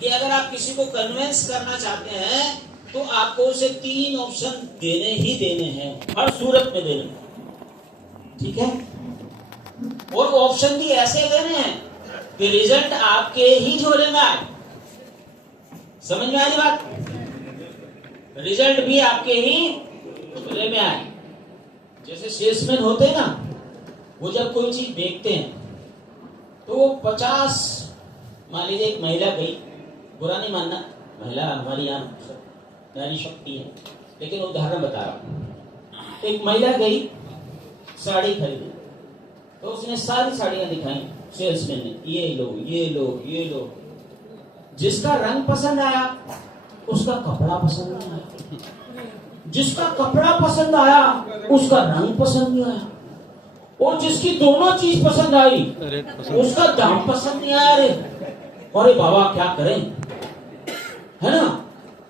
कि अगर आप किसी को कन्विंस करना चाहते हैं तो आपको उसे 3 ऑप्शन देने ही देने हैं, हर सूरत में देने, ठीक है। और ऑप्शन भी ऐसे देने हैं कि रिजल्ट आपके ही झोले में आए। समझ में आई बात? रिजल्ट भी आपके ही झोले में आए। जैसे सेल्समैन होते हैं ना, वो जब कोई चीज बेचते हैं तो वो 50, मान लीजिए एक महिला गई, बुरा नहीं मानना, महिला हमारी यहाँ नारी शक्ति है, लेकिन उदाहरण बता रहा हूं। एक महिला गई साड़ी खरीदी, तो उसने सारी साड़ियां दिखाई सेल्समैन ने, ये लो ये लो ये लो। जिसका रंग पसंद आया उसका कपड़ा पसंद नहीं आया, जिसका कपड़ा पसंद आया उसका रंग पसंद नहीं आया, और जिसकी दोनों चीज पसंद आई उसका दाम पसंद नहीं आया। अरे बाबा क्या करें, है ना।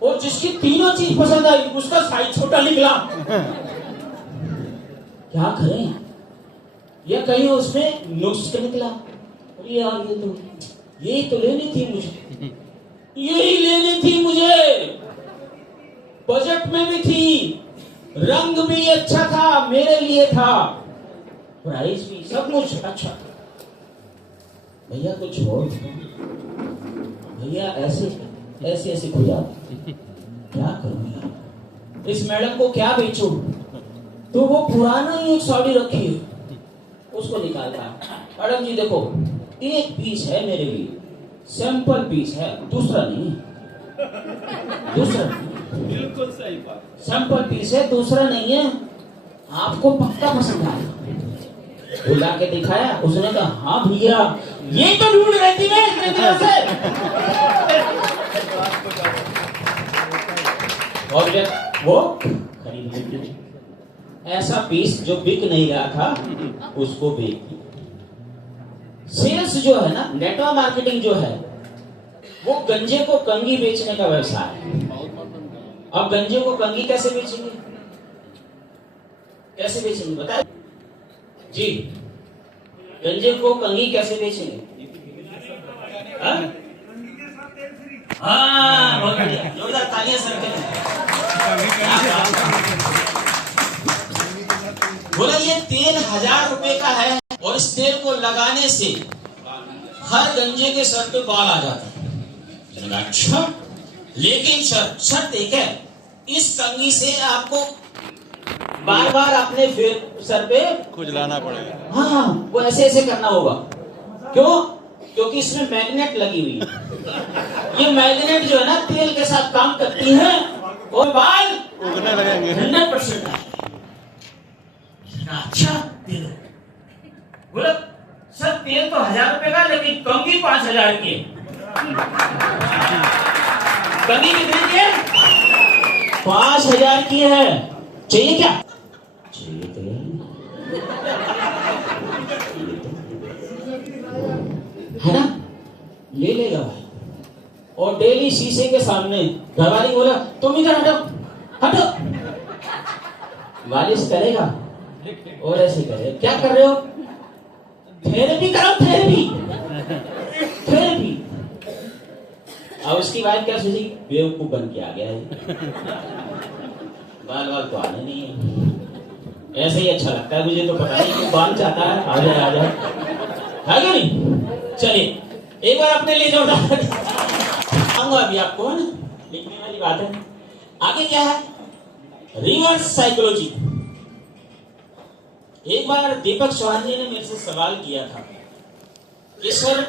और जिसकी तीनों चीज पसंद आई उसका साइज छोटा निकला, क्या करें। या कहीं उसमें नुक्स निकला, अरे यार ये तो लेनी थी मुझे, यही लेनी थी मुझे, बजट में भी थी, रंग भी अच्छा था, मेरे लिए था, प्राइस भी, सब कुछ अच्छा था। भैया को छोड़, भैया ऐसे ऐसे ऐसे खुल जाते, क्या करूं यार, इस मैडम को क्या बेचूं। तो वो पुराना ही एक साड़ी रखी है, उसको निकालता है, मैडम जी देखो एक पीस है मेरे लिए, सैंपल पीस है, दूसरा नहीं, दूसरा नहीं, बिल्कुल सही बात, सैंपल पीस है, दूसरा नहीं है, आपको पक्का पसंद आएगा। बुला के दिखाया, उसने कहा हाँ भैया ये तो ढूंढ रही थी मैं इतने दिनों से। और जब वो खरीद ली, ऐसा पीस जो बिक नहीं रहा था उसको बेच दिया। सेल्स जो है ना, नेटवर्क मार्केटिंग जो है, वो गंजे को कंगी बेचने का व्यवसाय है। अब गंजे को कंगी कैसे बेचेंगे, कैसे बेचेंगे बताइए जी, गंजे को कंगी कैसे बेचेंगे? हाँ बहुत बढ़िया, जोरदार तालियां सर के लिए। बोला ये तेल 1000 रुपए का है, और इस तेल को लगाने से हर गंजे के सर पे बाल आ जाते हैं। अच्छा, लेकिन शर्त एक है, इस कंगी से आपको बार बार अपने सर पे खुजलाना पड़ेगा। हाँ, वो ऐसे ऐसे करना होगा। क्यों? क्योंकि इसमें मैग्नेट लगी हुई है। ये मैग्नेट जो है ना तेल के साथ काम करती है और बाल उगने लगेंगे 100%। अच्छा तेल, बोला सर तेल तो 1000 रुपए का, लेकिन कंगी 5000 की। कंगी कितने की है? 5000 की है। चाहिए क्या? चाहिए तो है ना, ले लेगा भाई। और डेली शीशे के सामने घरवाली बोला तुम इधर हटो हटो, मालिश करेगा और ऐसे करेगा। क्या कर रहे हो? थेरेपी करो, थेरेपी थेरेपी। अब उसकी वाइफ क्या सोचेगी, बेवकूफ बन के आ गया है, बाल बाल तो आने नहीं है, ऐसे ही अच्छा लगता है मुझे, तो पता नहीं क्यों बाल चाहता है, आ जाए आ जाए, है क्यों नहीं। चलिए एक बार अपने लिए जोरदार अभी आपको है ना, लिखने वाली बात है। आगे क्या है? Reverse psychology. एक बार दीपक चौहान जी ने मेरे से सवाल किया था कि सर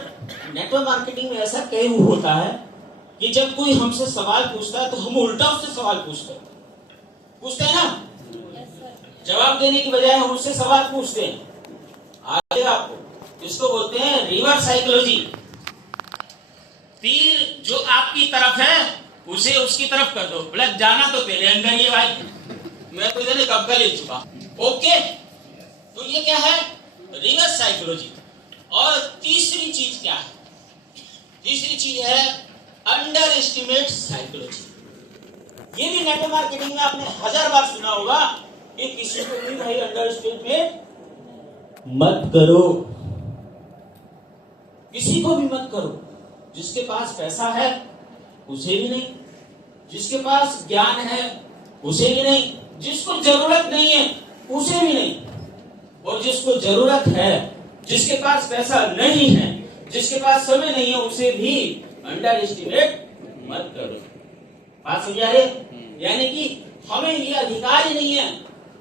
नेटवर्क मार्केटिंग में ऐसा क्यों होता है कि जब कोई हमसे सवाल पूछता है तो हम उल्टा उससे सवाल पूछते हैं ना, जवाब देने की बजाय हम उससे सवाल पूछते हैं। आगे आपको इसको बोलते हैं रिवर्स साइकोलॉजी। तीर जो आपकी तरफ है उसे उसकी तरफ कर दो, बोला जाना तो तेरे अंदर ही है भाई, मैं तो इधर कब का ले चुका। ओके, तो ये क्या है? Reverse psychology. और तीसरी चीज क्या है? तीसरी चीज है अंडर एस्टिमेट साइकोलॉजी। ये भी नेटवर्क मार्केटिंग में आपने 1000 बार सुना होगा कि किसी को भी भाई अंडर एस्टिमेट मत करो, किसी को भी मत करो। जिसके पास पैसा है उसे भी नहीं, जिसके पास ज्ञान है उसे भी नहीं, जिसको जरूरत नहीं है उसे भी नहीं, और जिसको जरूरत है, जिसके पास पैसा नहीं है, जिसके पास समय नहीं है, उसे भी अंडर एस्टिमेट मत करो। बात समझ आ रही है? यानी कि हमें ये अधिकार ही नहीं है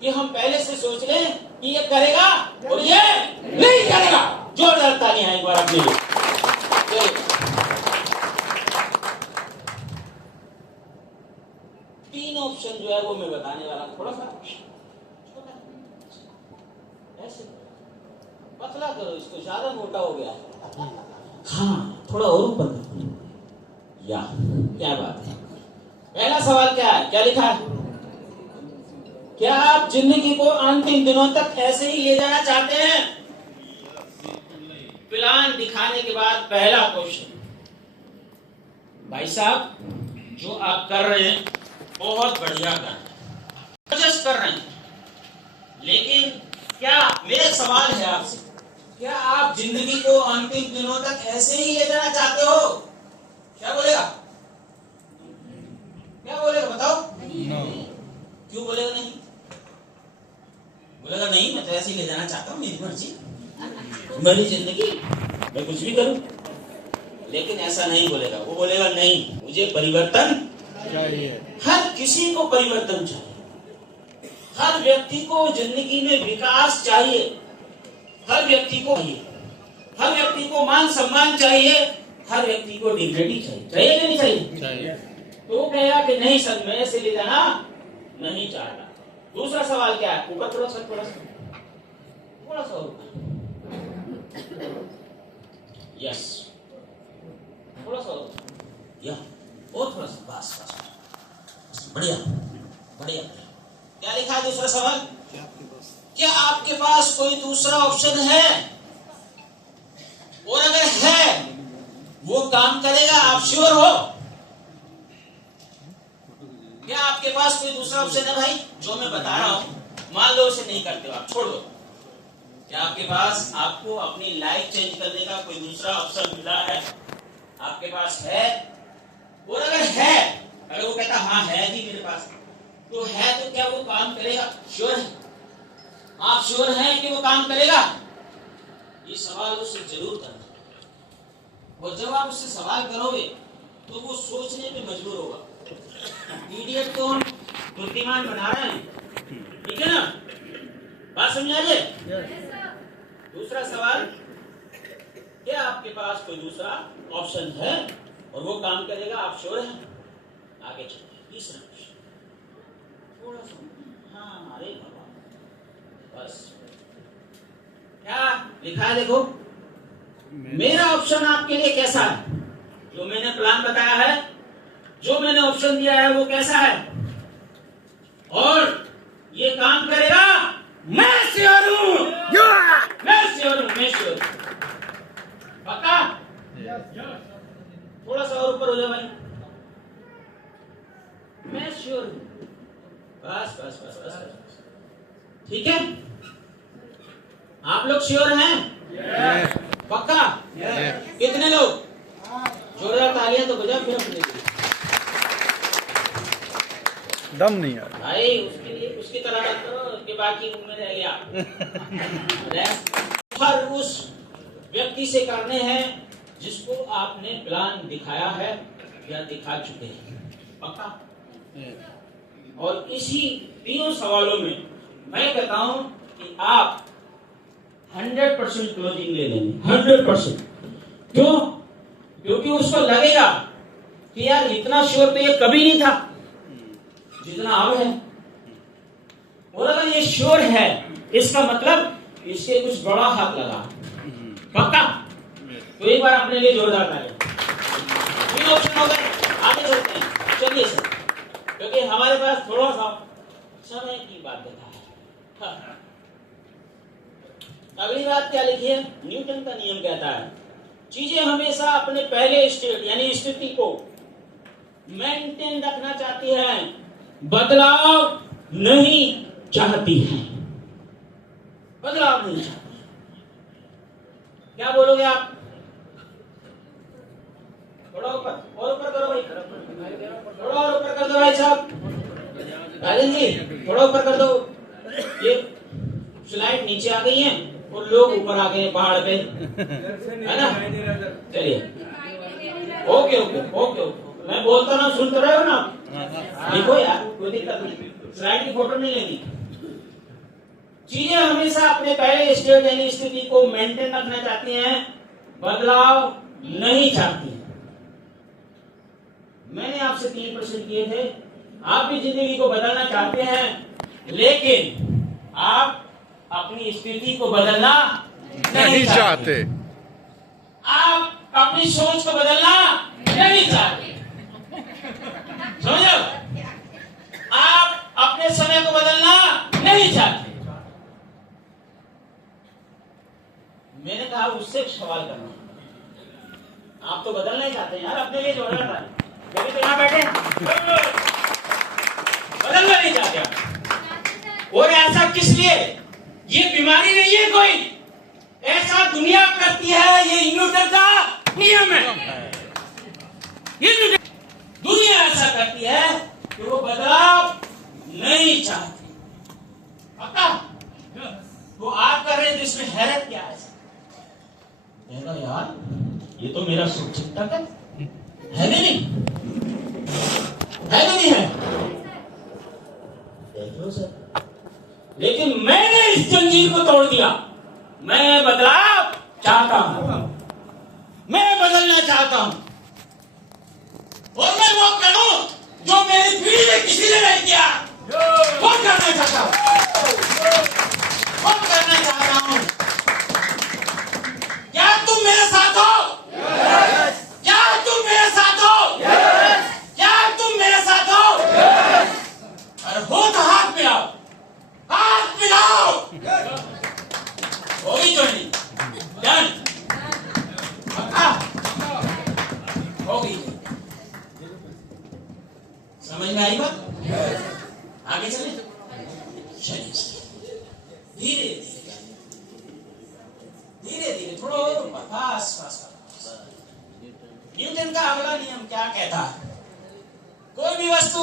कि हम पहले से सोच लें कि ये करेगा और ये नहीं करेगा। जोरदार तालियां एक बार अपने लिए। तीन ऑप्शन जो है वो मैं बताने वाला हूं, थोड़ा सा छोटा, ऐसे पतला करो इसको, ज्यादा मोटा हो गया। हाँ, थोड़ा और ऊपर करो। या क्या बात है। पहला सवाल क्या है, क्या लिखा है? क्या आप जिंदगी को अंतिम दिनों तक ऐसे ही ले जाना चाहते हैं? प्लान दिखाने के बाद पहला क्वेश्चन, भाई साहब जो आप कर रहे हैं बहुत बढ़िया कर रहे हैं, जबरदस्त कर रहे हैं, लेकिन क्या, मेरा सवाल है आपसे, क्या आप जिंदगी को अंतिम दिनों तक ऐसे ही ले जाना चाहते हो? क्या बोलेगा? क्या बोलेगा बताओ? क्यों बोलेगा नहीं? बोलेगा नहीं, मैं तो ऐसे ही ले जाना चाहता हूँ, मेरी मर्जी, मेरी जिंदगी, मैं कुछ भी करूं। लेकिन ऐसा नहीं बोलेगा, वो बोलेगा नहीं, मुझे परिवर्तन चाहिए। हर किसी को परिवर्तन चाहिए, हर व्यक्ति को जिंदगी में विकास चाहिए, हर व्यक्ति को हर व्यक्ति को मान सम्मान चाहिए, हर व्यक्ति को डिग्निटी चाहिए। चाहिए कि नहीं चाहिए? तो वो कहेगा कि नहीं सर, मैं ऐसे ले जाना नहीं चाहता। दूसरा सवाल क्या है? ऊपर थोड़ा सा ऊपर, यस, थोड़ा सा या और थोड़ा सा, बस बढ़िया बढ़िया। क्या लिखा है दूसरा सवाल? क्या आपके पास कोई दूसरा ऑप्शन है? और अगर है वो काम करेगा, आप श्योर हो? क्या आपके पास कोई दूसरा ऑप्शन है भाई? जो मैं बता रहा हूं, मान लो उसे नहीं करते हो, आप छोड़ दो। क्या आपके पास, आपको अपनी लाइफ चेंज करने का कोई दूसरा ऑप्शन मिला है? आपके पास है? और अगर है, अगर वो कहता हाँ है जी मेरे पास, तो है तो क्या वो काम करेगा? श्योर है? आप श्योर हैं कि वो काम करेगा? ये सवाल उससे जरूर करना, और जब आप उससे सवाल करोगे तो वो सोचने पे मजबूर होगा। इडियट को हम बुद्धिमान बना रहे हैं, ठीक है ना? बात समझा रहे? दूसरा सवाल, क्या आपके पास कोई दूसरा ऑप्शन है और वो काम करेगा, आप श्योर हैं? आगे चलिए, तीसरा क्वेश्चन, थोड़ा सा, हाँ अरे बाबा, बस क्या लिखा है देखो। मेरा ऑप्शन आपके लिए कैसा है? जो मैंने प्लान बताया है, जो मैंने ऑप्शन दिया है, वो कैसा है और ये काम करेगा? मैं श्योर हूं, मैं श्योर हूं, मैं श्योर हूं। पक्का? थोड़ा सा और ऊपर हो जाए भाई। मैं श्योर हूं, बस बस बस बस, बस। ठीक है? आप लोग श्योर हैं? पक्का? कितने लोग? जोरदार तालियां तो बजाओ फिर अपने लिए। दम नहीं आ भाई उसके लिए उसकी तरह मत करो कि बाकी रूम में रह गया। हर उस व्यक्ति से करने हैं जिसको आपने प्लान दिखाया है या दिखा चुके हैं। पक्का? और इसी तीनों सवालों में मैं कहता हूं कि आप 100% क्लोजिंग ले लेंगे, 100%। क्यों? क्योंकि उसको लगेगा कि यार इतना श्योर तो ये कभी नहीं था जितना अब है, और अगर ये श्योर है इसका मतलब इसके कुछ बड़ा हाथ लगा। पक्का? तो एक बार अपने लिए जोरदार तालियां। तीन ऑप्शन हो गए, आगे चलते हैं। चलिए सर, क्योंकि हमारे पास थोड़ा सा समय की बाध्यता है। हाँ। अगली बात क्या लिखी है? न्यूटन का नियम कहता है चीजें हमेशा अपने पहले स्टेट यानी स्थिति को मेंटेन रखना चाहती हैं, बदलाव नहीं चाहती हैं। बदलाव नहीं चाहती। क्या बोलोगे आप? थोड़ा ऊपर और ऊपर करो भाई, थोड़ा और ऊपर कर दो भाई साहब। राजन जी थोड़ा ऊपर कर दो। ये स्लाइड नीचे आ गई है और लोग ऊपर आ गए हैं पहाड़ पे, है ना? चलिए ओके ओके ओके ओके, मैं बोलता ना, सुन तो रहे हो ना? देखो यार कोई दिक्कत नहीं, स्लाइड की फोटो नहीं लेनी। चीजें हमेशा अपने पहले स्टेट यानी स्थिति को मेंटेन रखना चाहती हैं, बदलाव नहीं चाहती हैं। मैंने आपसे 3 प्रश्न किए थे। आप भी जिंदगी को बदलना चाहते हैं, लेकिन आप अपनी स्थिति को बदलना नहीं चाहते। आप अपनी सोच को बदलना नहीं चाहते, समझो? आप अपने समय को बदलना नहीं चाहते। मैंने कहा उससे सवाल करना, आप तो बदलना ही चाहते हैं यार, अपने लिए जोड़ना था, कभी तो यहाँ बैठे बदलना नहीं चाहते आप। और ऐसा किस लिए? ये बीमारी नहीं है कोई, ऐसा दुनिया करती है, ये न्यूटन का नियम है। ये दुनिया ऐसा करती है कि वो बदलाव नहीं चाहती। पक्का? तो आप कर रहे हैं तो इसमें हैरत क्या है? यार ये तो मेरा सुख चिंतक है कि नहीं? है कि नहीं है? देख लो सर, लेकिन मैंने इस जंजीर को तोड़ दिया। मैं बदलाव चाहता हूं, मैं बदलना चाहता हूं, और मैं वो करूं जो मेरी पीढ़ी में किसी ने नहीं किया, वो करना चाहता हूं, वो करना चाहता हूं। क्या तुम मेरे साथ हो? क्या तुम मेरे साथ हो? क्या तुम मेरे साथ हो? अरे हो तो हाथ मिलाओ, हाथ मिलाओ। होगी जो नहीं डन, पक्का होगी। समझ में आई बात? आगे चले, चलिए धीरे धीरे धीरे, थोड़ा और ऊपर, फास्ट फास्ट। न्यूटन का अगला नियम क्या कहता है? कोई भी वस्तु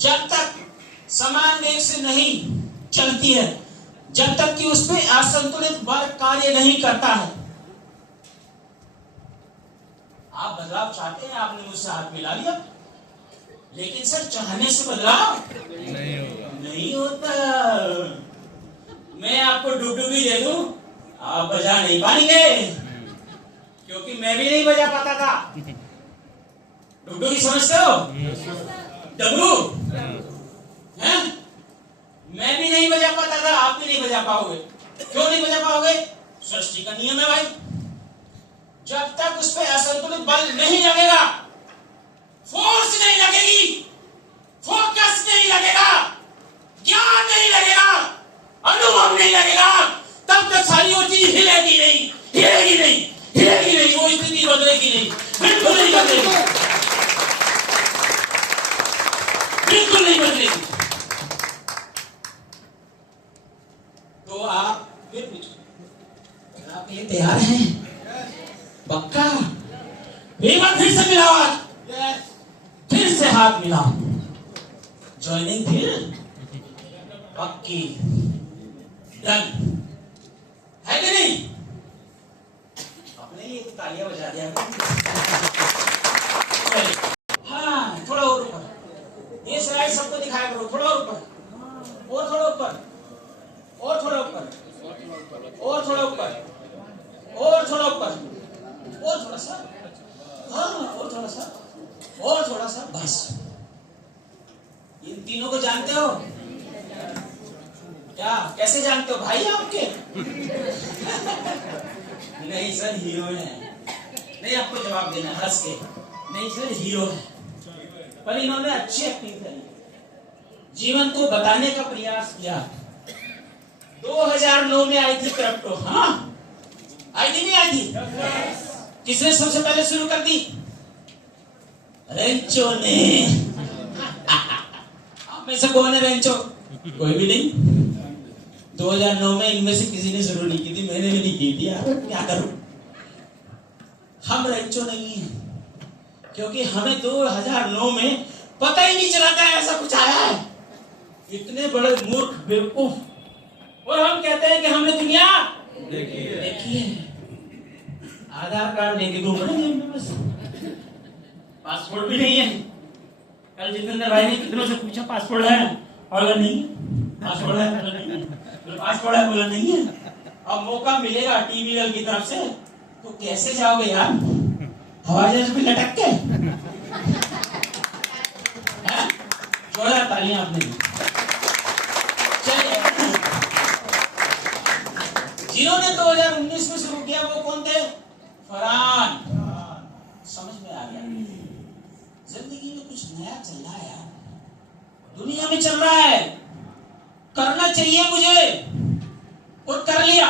जब तक समान वेग से नहीं चलती है, जब तक कि उस पर असंतुलित बल कार्य नहीं करता है। आप बदलाव चाहते हैं, आपने मुझसे हाथ मिला लिया, लेकिन सर चाहने से बदलाव नहीं होता। मैं आपको डुबडुबी दे दूं, आप बजा नहीं पाएंगे, क्योंकि मैं भी नहीं बजा पाता था। डुबडुबी समझते हो? डबरू हैं? मैं भी नहीं बजा पाता था, आप भी नहीं बजा पाओगे। क्यों नहीं बजा पाओगे? सृष्टि का नियम है भाई। जब तक उस पर असंतुलित बल नहीं लगेगा, फोर्स नहीं लगेगी, फोकस नहीं लगेगा, ज्ञान नहीं लगेगा, अनुभव नहीं लगेगा, तब तक सारी वो चीज हिलेगी नहीं, हिलेगी नहीं, हिलेगी नहीं, वो स्थिति बदलेगी नहीं, बिल्कुल नहीं बदलेगी, बिल्कुल नहीं बदलेगी। तो आप फिर पूछो, आप ये तैयार हैं? पक्का? एक बार फिर से मिलाओ हाथ, फिर से हाथ मिलाओ, ज्वाइनिंग फिर पक्की, डन है कि नहीं? अपने लिए तालियां बजा दिया। हाँ, थोड़ा और ऊपर, ये स्लाइड सबको दिखाया करो, थोड़ा और ऊपर, और थोड़ा ऊपर, और थोड़ा ऊपर, और थोड़ा ऊपर, और थोड़ा ऊपर, और थोड़ा सा, हाँ और थोड़ा सा, और थोड़ा सा, बस। इन तीनों को जानते हो क्या? कैसे जानते हो? भाई आपके? नहीं सर हीरो है। नहीं, आपको जवाब देना हंस के, नहीं सर हीरो है। पर इन्होंने अच्छी एक्टिंग करी, जीवन को बताने का प्रयास किया। 2009 में आई थी क्रिप्टो, हाँ आई थी, नहीं आई थी? किसने सबसे पहले शुरू कर दी? रेंचो ने। आप में से कौन है रेंचो? कोई भी नहीं। 2009 में इनमें से किसी ने शुरू नहीं की थी, मैंने भी नहीं की थी यार, क्या करूं? हम रेंचो नहीं हैं, क्योंकि हमें 2009 में पता ही नहीं चला था ऐसा कुछ आया है। इतने बड़े मूर्ख बेवकूफ। और हम कहते हैं कि हमने दुनिया देखी है। आधार कार्ड लेके घूम रहे हैं बस, पासपोर्ट भी नहीं है। कल जितेंद्र भाई ने कितनों से पूछा पासपोर्ट है, और नहीं पासपोर्ट है, पासपोर्ट है, बोला नहीं है। अब मौका मिलेगा टीवीएल की तरफ से तो कैसे जाओगे यार, हवाई जहाज पे लटक के? जोरदार तालियां आपने। चलिए, जिन्होंने 2019 में शुरू किया वो कौन थे? फरहान। समझ में आ गया, जिंदगी में कुछ नया चल रहा है यार, दुनिया में चल रहा है, करना चाहिए मुझे। और कर लिया,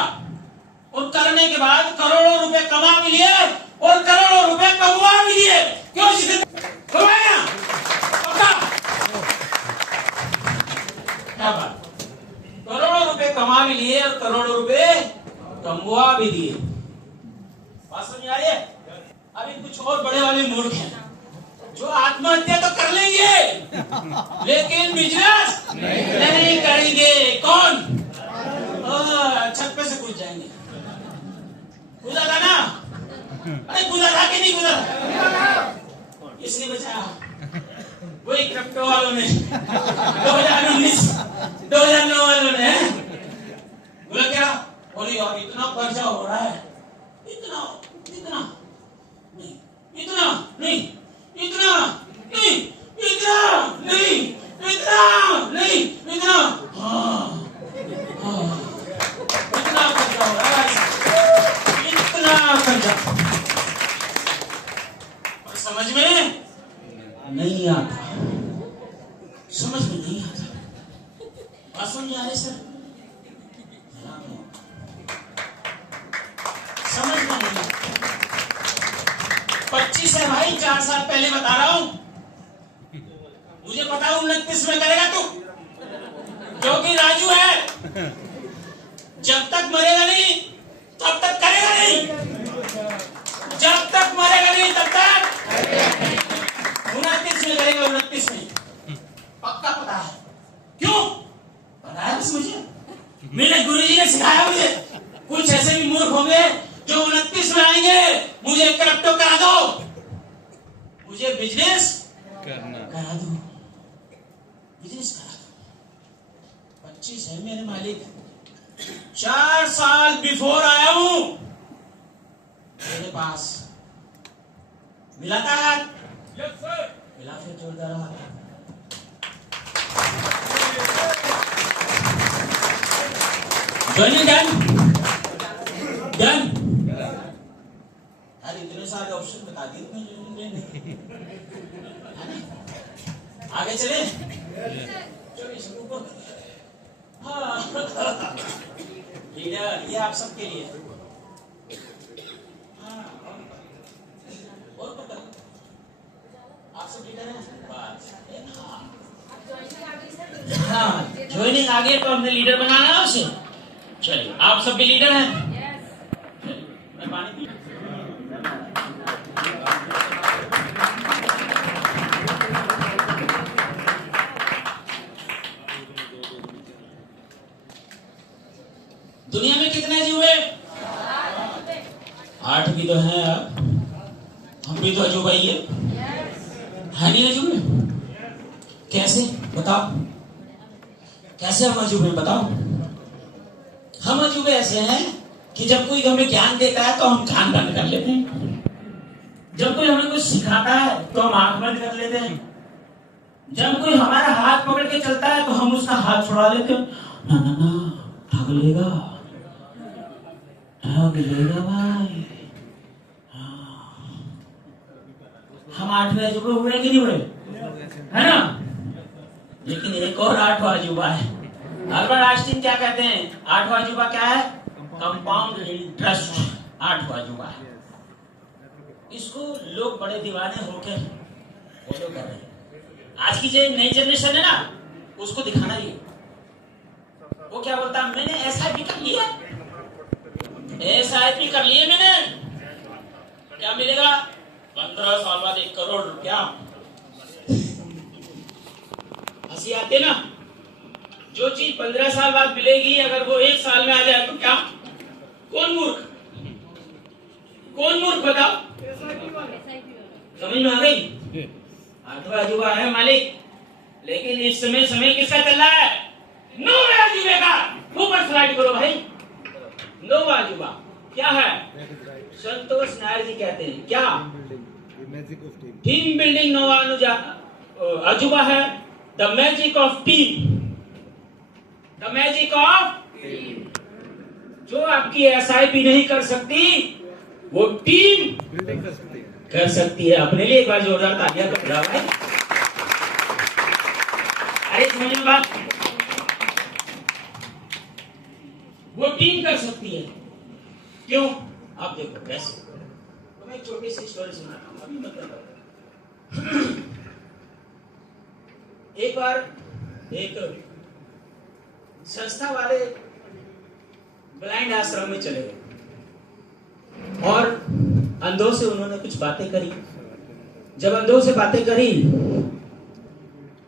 और करने के बाद करोड़ों रुपए कमा भी लिए और करोड़ों रुपए कमा भी लिए। क्यों कमाया? क्या बात, करोड़ों रुपए कमा भी लिए और करोड़ों रुपए कमवा भी दिए। बात समझ आ रही है? अभी कुछ और बड़े वाले मूर्ख हैं जो आत्महत्या तो कर लेंगे लेकिन बिजनेस नहीं करेंगे। कौन? छत पे से कूद जाएंगे। कूदा था ना? अरे कूदा था कि नहीं कूदा? किसने बचाया? वही क्रिप्टो वालों ने, 2009 वालों ने। बोला क्या? बोली और इतना कर्जा हो रहा है, इतना इतना नहीं, इतना नहीं, इतना नहीं, इतना नहीं, इतना नहीं, इतना इतना कर्जा हो रहा है, इतना कर्जा। और समझ में नहीं आता, समझ में नहीं आता। बात समझ आ रही सर? समझ में नहीं आता। 25 है भाई, 4 साल पहले बता रहा हूं। मुझे पता है 29 में करेगा तू, जो कि राजू है। जब तक मरेगा नहीं तब तक करेगा नहीं, जब तक मरेगा नहीं तब तक 29 में करेगा, 29 में पक्का पता है। क्यों पता है? बस मुझे मेरे गुरुजी ने सिखाया। मुझे कुछ ऐसे भी मूर्ख होंगे जो 29 में आएंगे, मुझे क्रिप्टो करा दो, मुझे बिजनेस करा दो, बिजनेस करा दो। 25 है मेरे मालिक, 4 साल बिफोर आया हूं मेरे पास। मिला था यार? Yes sir. मिला, फिर जोरदार हाथ। Done done. यार इतने सारे ऑप्शन बता दिए तुमने, आगे चले। चलिए ऊपर। हाँ लीडर, ये आप सबके लिए। हाँ और पता, आप सब लीडर हैं। हाँ ज्वाइनिंग आ गई तो हमने लीडर बनाना है उसे। चलिए आप सब भी लीडर हैं। मैं पानी पी। दुनिया में कितने अजूबे? 8 भी तो हैं यार, हम भी तो अजूबा ही है नहीं अजूबे? कैसे बताओ, कैसे हम अजूबे? बताओ। हम अजूबे ऐसे हैं कि जब कोई हमें ज्ञान देता है तो हम कान बंद कर लेते हैं, जब कोई हमें कुछ सिखाता है तो हम आंख बंद कर लेते हैं, जब कोई हमारा हाथ पकड़ के चलता है तो हम उसका हाथ छुड़ा लेते हैं। ना ना ना, ठग लेगा, ठग लेगा भाई। हम 8वें अजूबे हुए कि नहीं हुए? है ना? लेकिन एक और 8वां अजूबा है। अल्बर्ट आइंस्टीन क्या कहते हैं? 8वां अजूबा क्या है? कंपाउंड इंटरेस्ट 8वां अजूबा है। इसको लोग बड़े दीवाने होकर फॉलो कर रहे हैं। आज की जो नई जनरेशन है ना, उसको दिखाना ही। वो क्या बोलता है? मैंने SIP कर लिया, SIP कर लिए मैंने, क्या मिलेगा? 15 साल बाद 1 करोड़ रुपया। हंसी आती ना? जो चीज 15 साल बाद मिलेगी, अगर वो 1 साल में आ जाए तो क्या? कौन मूर्ख? कौन मूर्ख बताओ? समझ में आ गई? आठवां अजूबा है मालिक, लेकिन इस समय समय किसका चल रहा है? नौवें अजूबे का। ऊपर स्लाइड करो भाई। नौवां अजूबा क्या है? संतोष नायर जी कहते हैं क्या? टीम बिल्डिंग नौवां अजूबा है। The magic of team. The magic of जो आपकी SIP नहीं कर सकती, वो टीम कर सकती है। अपने लिए एक बार जोरदार तालियां बजाओ भाई। अरे समझ में बात? वो टीम कर सकती है। क्यों? आप देखो कैसे। तो मैं एक छोटी सी स्टोरी सुनाता हूँ, अभी मतलब एक बार एक संस्था वाले ब्लाइंड आश्रम में चले गए और अंधों से उन्होंने कुछ बातें करी। जब अंधों से बातें करी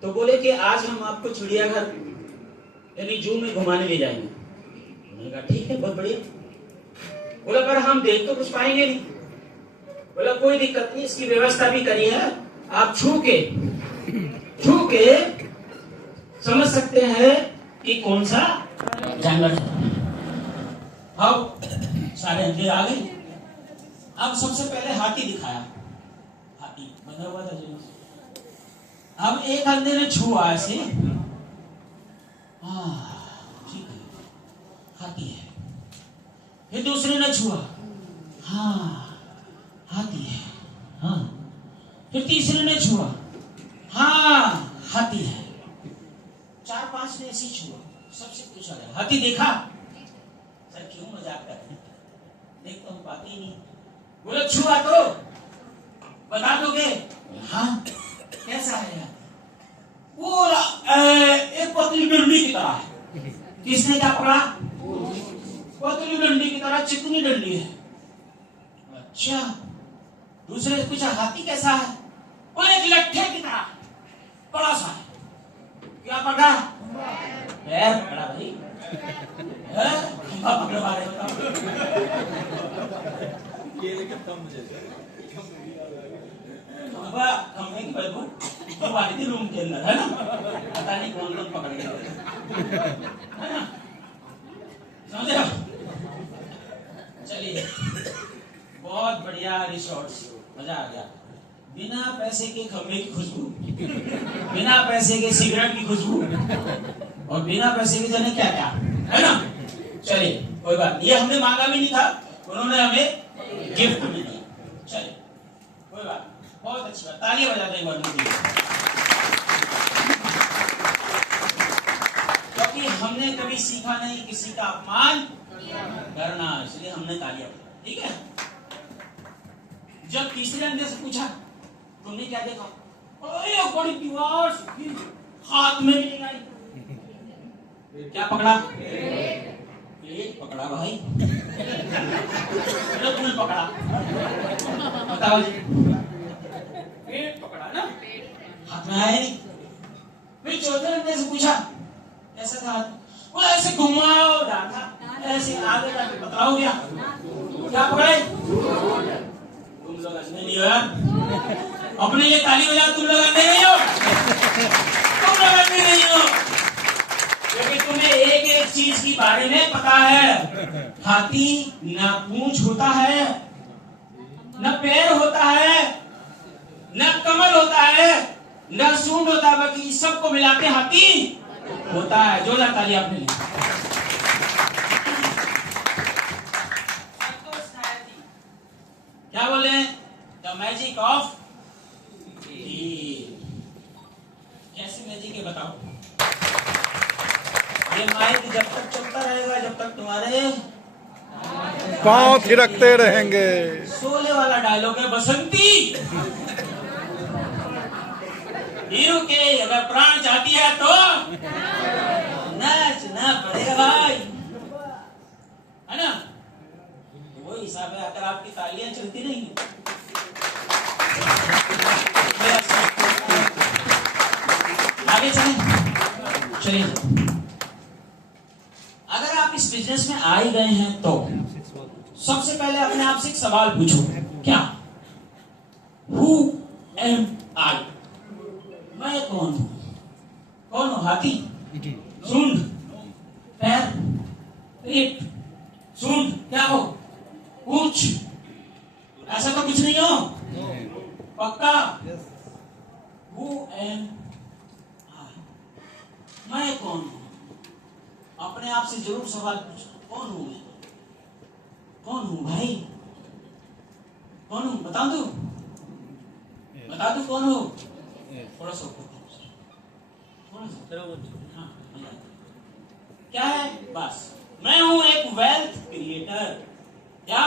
तो बोले कि आज हम आपको चिड़ियाघर यानी जू में घुमाने ले जाएंगे। उन्होंने कहा ठीक है, बहुत बढ़िया। बोला पर हम देख तो कुछ पाएंगे नहीं। बोला कोई दिक्कत नहीं, इसकी व्यवस्था भी करी है। आप छू के समझ सकते हैं कि कौन सा जानवर है। अब सारे अंधे आ गए। अब सबसे पहले हाथी दिखाया। हाथी बंधा हुआ था जो। अब एक अंधे ने छुआ ऐसे, ठीक है, हाथी है। फिर दूसरे ने छुआ, हाँ हाथी है, हाँ। फिर तीसरे ने छुआ, हाँ हाथी है। 4-5 ने ऐसे छुआ, सबसे पूछा गया हाथी देखा? सर क्यों मजाक कर रहे हैं? देख तो हम पाते ही नहीं। बोले छुआ तो बता दोगे? हाँ। कैसा है यार? वो एक पतली डंडी की तरह है। किसने क्या पकड़ा? पतली डंडी की तरह चिकनी डंडी है। अच्छा। दूसरे से पूछा हाथी कैसा है? बोले एक लट्ठे की तरह बड़ा सा है। क्या पकड़ा? पैर पकड़ा भाई। पकड़ पा रहे तो वाली थी रूम के अंदर, है ना? पता नहीं कौन कौन पकड़ गया, है ना? समझे? चलिए, बहुत बढ़िया रिसोर्ट्स, मजा आ गया। बिना पैसे के खम्बे की खुशबू, बिना पैसे के सिगरेट की खुशबू, और बिना पैसे के जाने क्या क्या, है ना? चलिए कोई बात नहीं, ये हमने मांगा भी नहीं था, उन्होंने हमें गिफ्ट में दिया। चलिए कोई बात, बहुत अच्छी बात, तालियां बजा दें एक बार। क्योंकि हमने कभी सीखा नहीं किसी का अपमान करना, इसलिए हमने तालियां बजाई, ठीक है? जब तीसरे अंधे से पूछा तुमने क्या देखा? ओए बड़ी दीवार, हाथ में भी नहीं आई। क्या पकड़ा? पेट पकड़ा भाई। फूल पकड़ा, बताओ जी। पेट पकड़ा ना, हाथ में आया नहीं। फिर चौथे अंधे से पूछा कैसा था? वो ऐसे घुमाओ था, ऐसे आगे जाके पतला हो गया। क्या पकड़े? तुम लोग अंधे नहीं हो यार, अपने लिए ताली बजा। तुम लोग अंधे नहीं हो, तुम लोग अंधे नहीं हो, क्योंकि तुम्हें एक एक चीज की बारे में पता है। हाथी ना पूंछ होता है, न पैर होता है, न कमर होता है, न सूंड होता है, बाकी सबको मिलाते हाथी होता है। जोरदार ताली आपने ली। क्या बोले? द मैजिक ऑफ कैसी मैजिक है बताओ? ये माइक जब तक चलता रहेगा, जब तक तुम्हारे पांव थिरकते रहेंगे। शोले वाला डायलॉग है, बसंती हीरो के अगर प्राण चाहती है तो नाचना पड़ेगा भाई, है ना? वो हिसाब है, अगर आपकी तालियां चलती नहीं चलिए, अगर आप इस बिजनेस में आ ही गए हैं तो सबसे पहले अपने आप से एक सवाल पूछो, क्या? हु एम आई? मैं कौन हूं? कौन हूं? हाथी? सूंड? पैर? पेट? सूंड? क्या हो? कुछ ऐसा तो कुछ नहीं हो? पक्का? हु एम आई? मैं कौन हूं? अपने आप से जरूर सवाल पूछो, कौन हूं मैं? कौन हूं भाई? कौन हूं? बता दो, बता दो कौन हूं? थोड़ा सा हाँ, क्या है? बस मैं हूं एक वेल्थ क्रिएटर। क्या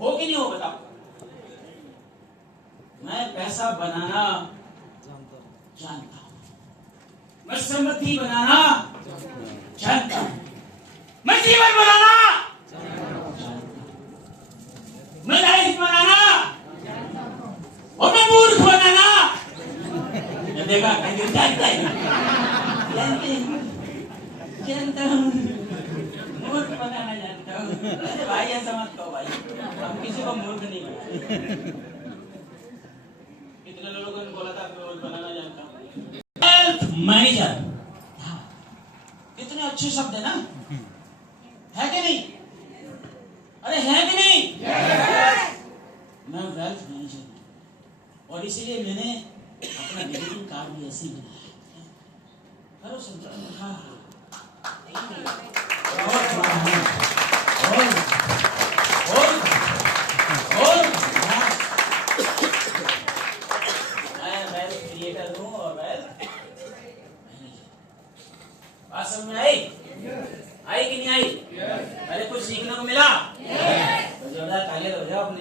हो कि नहीं हो? बताओ। मैं पैसा बनाना जानता हूं, मैं समृद्धि बनाना जानता हूं, मैं जीवन बनाना जानता हूं, मैं लाइफ बनाना और मैं मूर्ख बनाना। ये देखा कहीं जानता है, जानता हूं, मूर्ख बनाना जानता हूं। अरे भाई ऐसा मत कहो भाई, हम किसी को मूर्ख नहीं बनाते। कितने लोगों ने बोला था मूर्ख बनाना जानता हूं। वेल्थ मैनेजर, कितने अच्छे शब्द है ना, है कि नहीं? अरे है कि नहीं? मैं वेल्थ मैनेजर हूं और इसीलिए मैंने अपना विजिटिंग कार्ड भी ऐसे ही बनाया। करो संतोष। हाँ मैं वेल्थ क्रिएटर हूँ और वेल्थ बात समझ में आई? आई कि नहीं आई? पहले कुछ सीखने को मिला? तो जोरदार तालियां बजाओ अपने